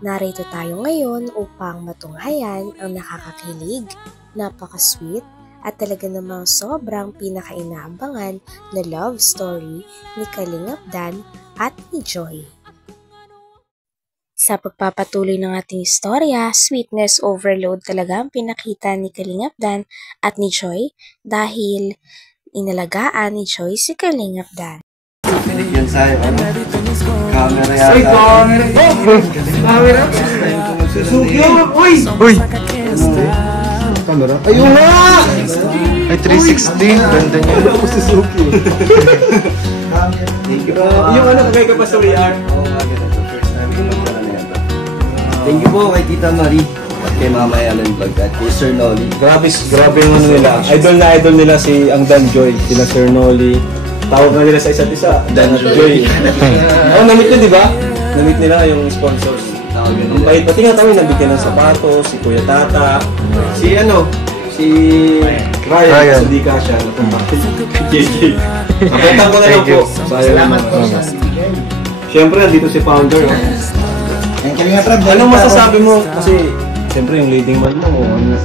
Narito tayo ngayon upang matunghayan ang nakakakilig, napaka-sweet at talaga namang sobrang pinakainaabangan na love story ni Kalingap Dan at ni Joy. Sa pagpapatuloy ng ating istorya, sweetness overload talaga ang pinakita ni Kalingap Dan at ni Joy dahil inalagaan ni Joy si Kalingap Dan. Binigyan sa'yo, ano? Camera yata. Uy, camera! Susuki! Uy! Uy! Camera? Ayun na! Ay, 360. Ganda niya. Ako Suzuki. Thank you po. Yung ano, kagay ka pa sa VR? Oo nga, ganito. First time ko magkaroon na yan. Thank you po kay Tita Marie at kay Mama Ellen Vlog at kay Sir Nolly. Grabe yung ano nila. Idol nila si ang Dan Joy, sila Sir Nolly. Tawag na nila sa isa't isa. Dan Joy. Oo, namit nyo, di ba? Namit nila yung sponsors. Tawagan Ang nila. bait, pati nga kami nabigyan ng sapatos, si Kuya Tata, si Ryan, sa di ka siya, napunta kay JJ. Napunta ko na lang po. Salamat po sa Siyempre, nandito si Founder. Oh. Ang kalinga Prab. Anong masasabi mo? Kasi, siyempre, yung leading man mo, anong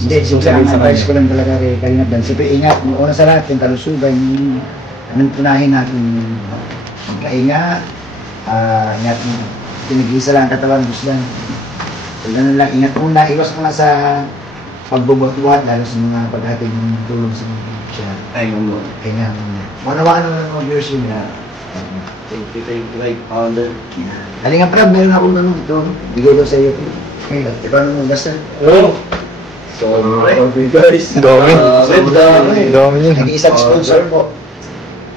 Hindi, siyempre, ang advice ko lang talaga kay Kalingap Dan. Siyempre, ingat. Una sa lahat, yung kalusugan, anong tunahin natin, magkaingat, ingat mo. Pinag-iisa lang ang katawan, Gusdan. So, ganun lang, ingat muna, iwas muna sa pagbubuhat-buhat, lalo sa mga paghating ng tulong sa mga siya. Ayun mo. Kaya muna. Manawaan naman ng mga viewers yun. Thank you, like Founder. Kalingap Prab, meron akong naman ito. Bigay ko sa iyo. Okay, ikaw naman, Gusdan. Oh! So, okay guys. Dami. Dami yun. Nag-iisang sponsor po.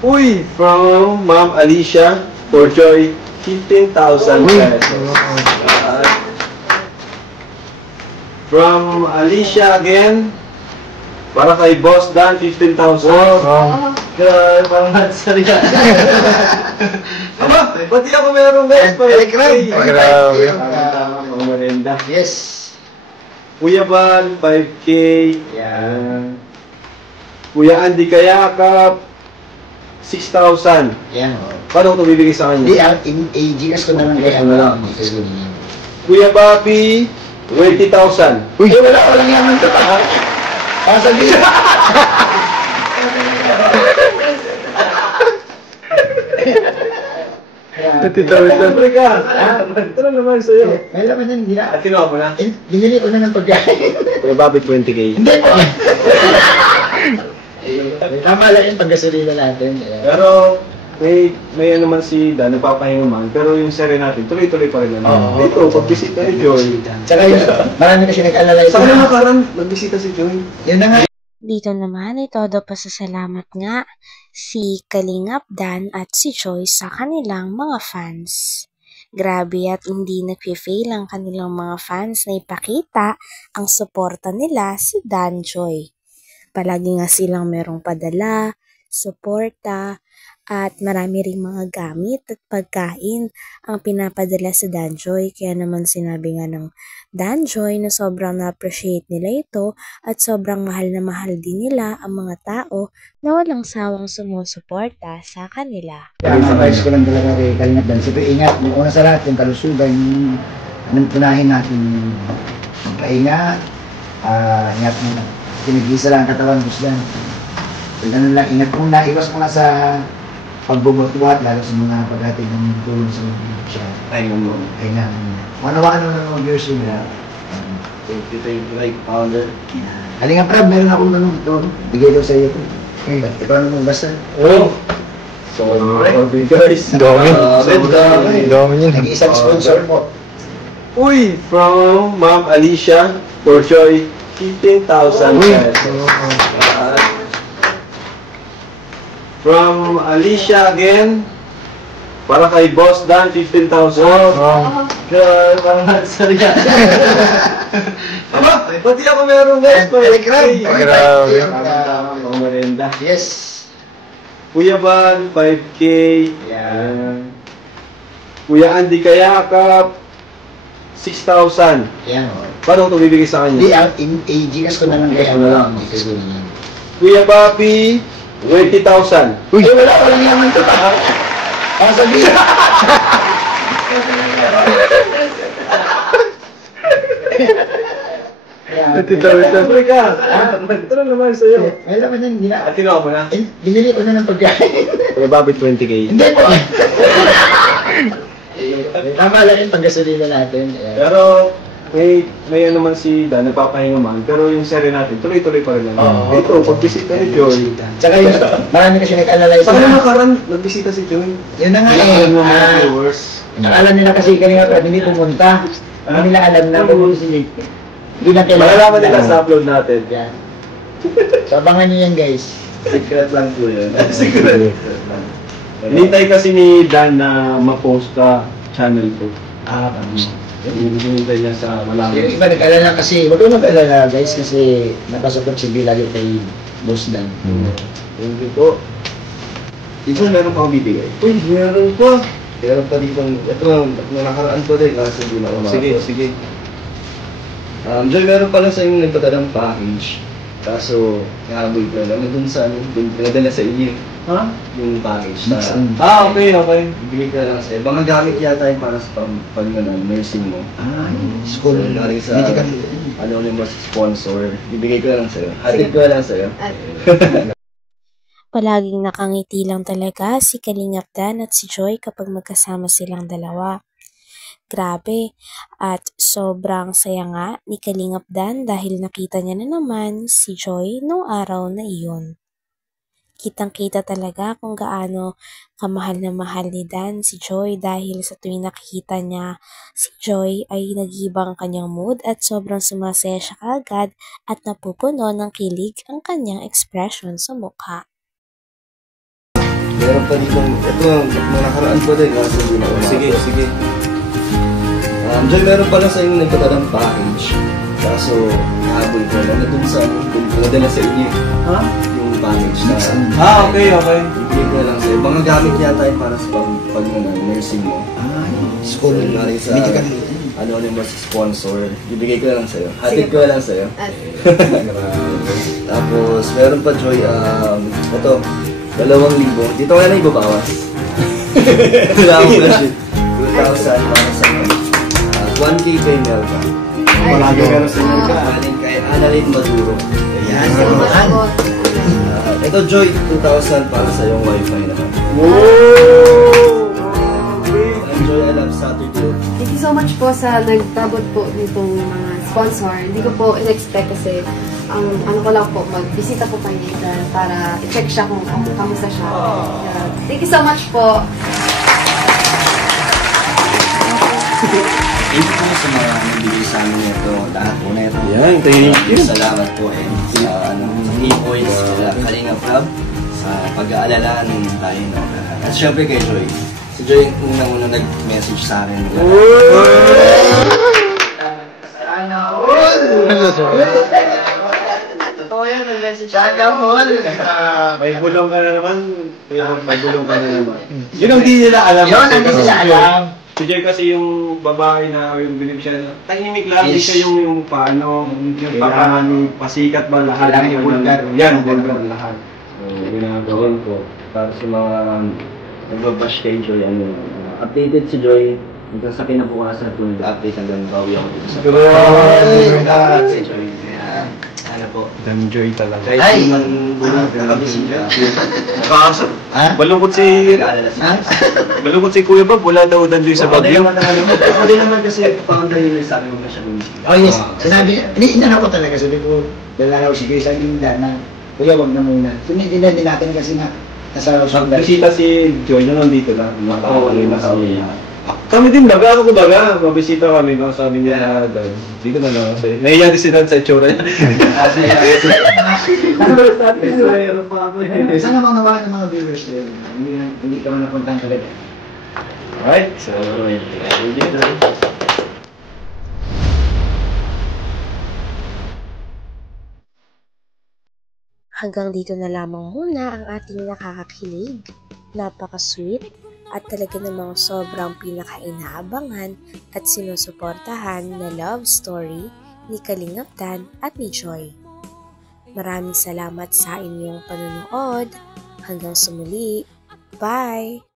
Uy! From Ma'am Alicia for Joy, 15,000 pesos. From Alicia again, para kay Boss Dan, 15,000. Grabe, parang natsari ka. Aba, ba't di ako meron guys? Grabe. Mga merenda. Yes. Kuya Van, 5K. Yan. Kuya Andy Kayakap, 6,000. Yan. Paano ko ito bibigay sa Hindi, kanya? ang AGS ko naman kay ano lang. Kuya Bobby, 20,000. Uy! Wala lang yaman ito pa. Sabihin. Siyempre ka. Ito lang naman sa'yo. May laman yan, hindi na. At kinuha mo na? Binili ko na ng pagkain. Kuya Bobby, 20K. Hindi po. Tama lang yung paggasolina natin. Pero, may ano man si Dan, nagpapahinga man. Pero yung seri natin, tuloy-tuloy pa rin naman. Oo. Dito, pagbisita ni Joy. Tsaka yun, marami kasi nag-alala ito. Sa kanya nakaraan, nagbisita si Joy. Yun na nga. Dito naman ay todo pasasalamat nga si Kalingap Dan at si Joy sa kanilang mga fans. Grabe at hindi nagpe-fail ang kanilang mga fans na ipakita ang suporta nila si Dan Joy. Palagi nga silang merong padala, suporta, at marami ring mga gamit at pagkain ang pinapadala sa Dan Joy. Kaya naman sinabi nga ng Dan Joy na sobrang na-appreciate nila ito at sobrang mahal na mahal din nila ang mga tao na walang sawang sumusuporta sa kanila. Ang advice ko lang talaga kay Kalingap Dan. Siyempre, ingat. Una sa lahat, yung kalusugan, anong tunahin natin, magkaingat, ingat muna. Pinag-iisa lang ang katawan, Gusdan. So, ganun lang, ingat muna, iwas muna sa pagbubuhat-buhat, lalo sa mga paghating ng tulong sa mga siya. Ayun mo. Kaya manawaan naman ng mga viewers yun. Thank you, like Founder. Kalingap Prab, meron akong naman ito. Bigay ko sa iyo ito. Okay, ikaw naman, Gusdan. Oh! So, okay guys. Dami. Dami. Dami yun. Nag-iisang sponsor po. Uy! From Ma'am Alicia for Joy, 15,000 pesos. From Alicia again, para kay Boss Dan, 15,000. Grabe, parang natsari ka. Aba, ba't di ako meron guys? Grabe. Mga merenda. Yes. Kuya Van, 5K. Yan. Kuya Andy Kayakap, 6,000. Yan. Paano ko ito bibigay sa Hindi, kanya? ang AGS ko naman kay ano lang. Kuya Bobby, 20,000. Uy! Wala lang yaman ito pa. Sabihin. Tuloy ka. Ito na naman sa'yo. May laman yan, hindi na. At tinawa mo na? Binili ko na ng pagkain. Probably 20K. Hindi po. Tama lang yung panggasolina natin. Pero may naman si Dan, nagpapahinga man. Pero yung seri natin, tuloy-tuloy pa rin naman. Ito, pagbisita ni Joy. Tsaka yung marami kasi nag-alala Saka na nakaraan, nagbisita si Joy. Yun na nga Alam mo mga viewers. Alam nila kasi kanina pa, hindi pumunta. Hindi nila alam na pumunta si Jake. Hindi na kailangan. Malalaman nila sa upload natin. Yan. So, abangan nyo yan, guys. Secret lang po yun. Secret. Hinintay kasi ni Dan na ma-post sa channel ko. Hinintay niya sa malaman. Yung iba nag-alala kasi, wag kang mag-alala, guys, kasi napasok si Bill lagi kay Boss Dan. Hindi po. Dito meron pa akong bibigay. Uy, meron pa. Meron pa dito. Ito, nakaraan ko din. Kasi hindi na umabot. Sige. Joy, meron pala sa yung nagpadalang package. Kaso, nahabol ko lang. Doon sa ano, pinadala sa iyo. Ha? Yung package na. Okay. Bibigay ka lang sa'yo. Baka gamit yata yung para sa nursing mo. School. Galing sa Medical. anonymous sponsor. Bibigay ko lang sa'yo. Hatid ko lang sa'yo. Palaging nakangiti lang talaga si Kalingap Dan at si Joy kapag magkasama silang dalawa. Grabe, at sobrang saya nga ni Kalingap Dan dahil nakita niya na naman si Joy noong araw na iyon. Kitang-kita talaga kung gaano kamahal na mahal ni Dan si Joy dahil sa tuwing nakikita niya si Joy ay nag-ibang kanyang mood at sobrang sumasaya siya kaagad at napupuno ng kilig ang kanyang expression sa mukha. Meron pa dito. Ito, nakaraan ko din. Kasi hindi na umabot. Sige. Joy, meron pala sa yung nagpadalang package. Kaso, nahabol ko lang. Doon sa pinadala sa iyo. Ha? Yung package na. Okay. Bibigay ko lang sa'yo. Baka gamit yata yung para sa nursing mo. School. Galing sa Medical. anonymous sponsor. Bibigay ko lang sa'yo. Hatid ko lang sa'yo. Tapos, meron pa, Joy, ito, 2,000. Dito ka na ibabawas. Wala akong budget. 2,000 para sa 1K kay Melka. Palagi meron sa inyo ka. Galing kay Annalyn Maduro. Yan. Ito, Joy, 2,000 para sa yung wifi naman. Enjoy, I love Saturday. Thank you so much po sa nagpabot po nitong mga sponsor. Hindi ko po in-expect kasi ano ko lang po, magbisita po kayo dyan para i-check siya kung kamusta siya. Thank you so much po. Thank you po sa mga nagbigay sa amin ito. Lahat po na ito. Yan, thank you. Salamat po sa 3 points sa Kalinga Club sa pag-aalala ng tayo. At syempre kay Joy. Si Joy yung unang nag-message sa akin. May bulong ka na naman. May bulong ka na naman. Yun ang di nila alam. Yun ang di nila alam. Si Joy kasi yung babae na yung bilib siya, tahimik lang, hindi siya yung paano, yung pasikat ba lahat. Kailangan yung vulgar. Yan, vulgar lahat. So, ginagawin ko. Para sa mga nagbabash kay Joy, updated si Joy. Hanggang sa kinabukasan po nag-update hanggang bawi ako dito sa si Joy. Ano po? Dan Joy talaga. Kahit yung bulang kami siya. Balungkot si Kuya Bob, wala daw Dan Joy sa Baguio. Ako din naman kasi founder yun sa amin mo na siya gumising. Oh yes, sinabi, iniinan ako talaga. Sabi ko, dalalaw si Grace, sabi nila na, kuya, wag na muna. Sunidinan din natin kasi na, nasa hospital. Bisita si Joy na nandito lang. Kami din baga, ako baga, mabisita kami, no? Sabi niya na Dan. Dito na lang kasi. Nahiya din si Dan sa itsura niya. Sana mga nawahan ng mga viewers din. Hindi ka man napuntahan talaga. Alright, so, Hanggang dito na lamang muna ang ating nakakakilig, napaka-sweet, at talaga namang sobrang pinaka-inaabangan at sinusuportahan na love story ni Kalingap Dan at ni Joy. Maraming salamat sa inyong panonood. Hanggang sa muli. Bye!